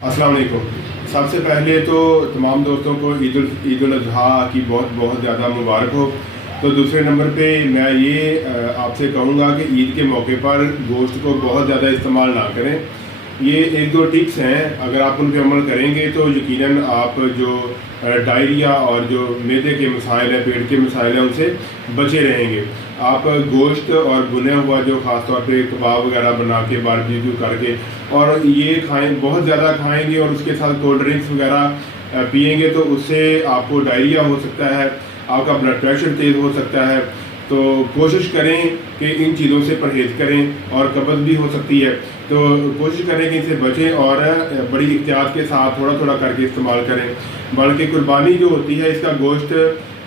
अस्सलाम वालेकुम। सबसे पहले तो तमाम दोस्तों को ईद उल अज़हा की बहुत बहुत ज़्यादा मुबारक हो। तो दूसरे नंबर पे मैं ये आपसे कहूँगा कि ईद के मौके पर गोश्त को बहुत ज़्यादा इस्तेमाल ना करें। ये एक दो टिप्स हैं, अगर आप उन पर अमल करेंगे तो यकीनन आप जो डायरिया और जो मैदे के मसाइल हैं, पेट के मसाइल हैं, उनसे बचे रहेंगे। आप गोश्त और भुना हुआ जो ख़ास तौर पे कबाब वगैरह बना के बारबेक्यू करके और ये खाएं, बहुत ज़्यादा खाएंगे और उसके साथ कोल्ड ड्रिंक्स वगैरह पिएंगे तो उससे आपको डायरिया हो सकता है, आपका ब्लड प्रेशर तेज़ हो सकता है। तो कोशिश करें कि इन चीज़ों से परहेज़ करें और कब्ज़ भी हो सकती है, तो कोशिश करें कि इनसे बचें और बड़ी एहतियात के साथ थोड़ा थोड़ा करके इस्तेमाल करें। बल्कि कुर्बानी जो होती है, इसका गोश्त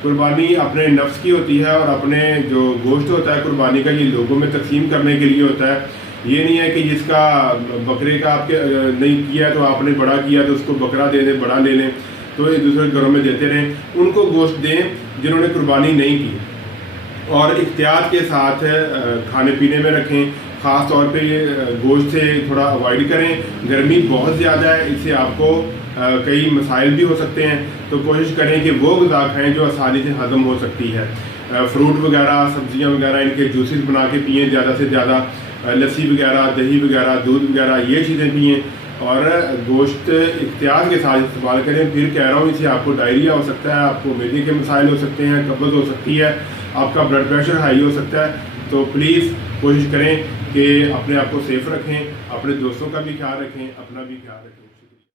कुर्बानी अपने नफ्स की होती है और अपने जो गोश्त होता है कुर्बानी का, ये लोगों में तकसीम करने के लिए होता है। ये नहीं है कि जिसका बकरे का आपके नहीं किया तो आपने बड़ा किया तो उसको बकरा दे दें, बड़ा ले लें, तो एक दूसरे घरों में देते रहें। उनको गोश्त दें जिन्होंने कुर्बानी नहीं की और एहतियात के साथ खाने पीने में रखें। ख़ास तौर पे ये गोश्त से थोड़ा अवॉइड करें, गर्मी बहुत ज़्यादा है, इससे आपको कई मसाइल भी हो सकते हैं। तो कोशिश करें कि वो ग़िज़ा खाएँ जो आसानी से हज़म हो सकती है। फ्रूट वगैरह, सब्ज़ियाँ वगैरह, इनके जूसेस बना के पिएँ ज़्यादा से ज़्यादा, लस्सी वगैरह, दही वगैरह, दूध वगैरह, ये चीज़ें पिएँ और गोश्त एहतियात के साथ इस्तेमाल करें। फिर कह रहा हूँ, इससे आपको डायरिया हो सकता है, आपको मैदे के मसाइल हो सकते हैं, कब्ज़ हो सकती है, आपका ब्लड प्रेशर हाई हो सकता है। तो प्लीज़ कोशिश करें कि अपने आप को सेफ़ रखें, अपने दोस्तों का भी ख्याल रखें, अपना भी ख्याल रखें।